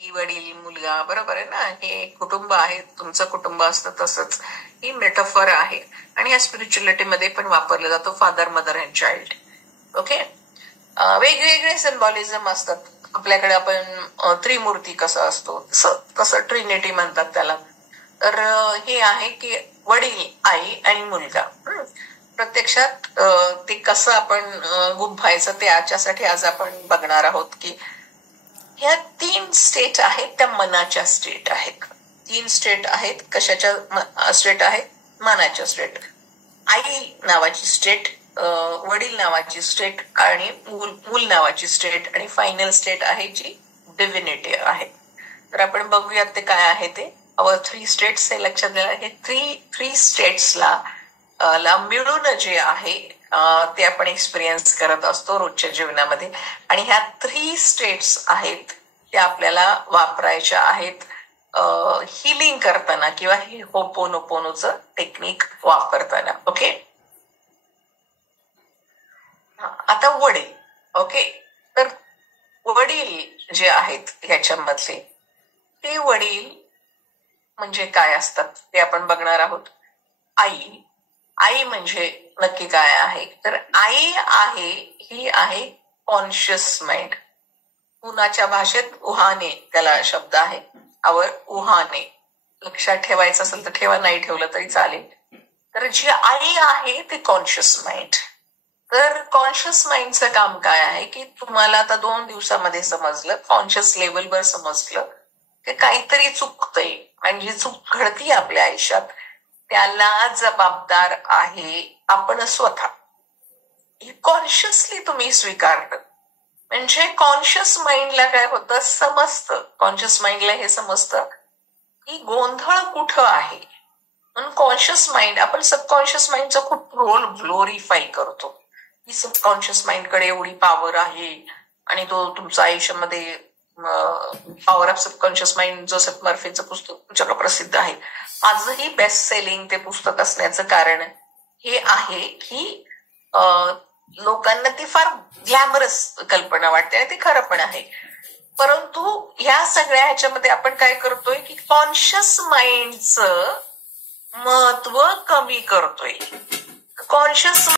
आई वडील मुलगा, बरोबर आहे ना. हे कुटुंब आहे, तुमचं कुटुंब असतं तसंच ही मेटाफर आहे. आणि या स्पिरिच्युअलिटी मध्ये पण वापरला जातो father, mother and child. Okay. वेगवेगळे सिम्बॉलिझम असतात आपल्याकडे. आपण त्रिमूर्ती कसं असतो तसं ट्रिनिटी म्हणतात त्याला. तर हे आहे की वडील, आई आणि मुलगा. प्रत्यक्षात ते कसं आपण गुंफायचं ते याच्यासाठी आज आपण बघणार आहोत की ह्या 3 स्टेट आहेत त्या मनाच्या स्टेट आहेत. 3 स्टेट आहेत. कशाच्या स्टेट आहेत? मनाच्या स्टेट. आई नावाची स्टेट, वडील नावाची स्टेट आणि मूल नावाची स्टेट आणि फायनल स्टेट आहे जी डिव्हिनिटी आहे. तर आपण बघूयात ते काय आहे ते. अवर 3 स्टेट्स हे लक्षात घ्या. हे 3 स्टेट्सला मिळून जे आहे ते आपण एक्सपिरियन्स करत असतो रोजच्या जीवनामध्ये. आणि ह्या 3 स्टेट्स आहेत त्या आपल्याला वापरायच्या आहेत हिलिंग करताना किंवा हे होपोनोपोनोचं टेक्निक वापरताना. ओके. आता वडील. ओके. तर वडील जे आहेत ह्याच्यामधले ते वडील म्हणजे काय असतात ते आपण बघणार आहोत. आई. आई म्हणजे नक्की काय आहे? तर आई आहे ही आहे कॉन्शियस माइंड. पुनाच्या भाषेत उहाने त्याला शब्द आहे. आवर उहाने. लक्षात ठेवायचं असेल तर ठेवा, नाही ठेवलं तरी चालेल. तर जी आई आहे ती कॉन्शियस माइंड. तर कॉन्शियस माइंडचं काम काय आहे की तुम्हाला आता 2 दिवसामध्ये समजलं, कॉन्शियस लेवलवर समजलं की काहीतरी चुकतंय आणि जी चूक घडती आपल्या आयुष्यात त्याला जबाबदार आहे आपण स्वतः. ही कॉन्शियसली तुम्ही स्वीकारलं म्हणजे कॉन्शियस माइंडला काय होतं, समजतं. कॉन्शियस माइंडला हे समजतं की गोंधळ कुठं आहे. म्हणून कॉन्शियस माइंड, आपण सबकॉन्शियस माइंडचा खूप रोल ग्लोरीफाय करतो की सबकॉन्शियस माइंडकडे एवढी पॉवर आहे आणि तो तुमच्या आयुष्यामध्ये power of subconscious mind Joseph मर्फीचं पुस्तक जगप्रसिद्ध आहे. आजही बेस्ट सेलिंग ते पुस्तक असण्याचं कारण हे आहे की लोकांना ती फार ग्लॅमरस कल्पना वाटते आणि ते खरं पण आहे. परंतु ह्या सगळ्या ह्याच्यामध्ये आपण काय करतोय की कॉन्शियस माइंडचं महत्व कमी करतोय. कॉन्शियस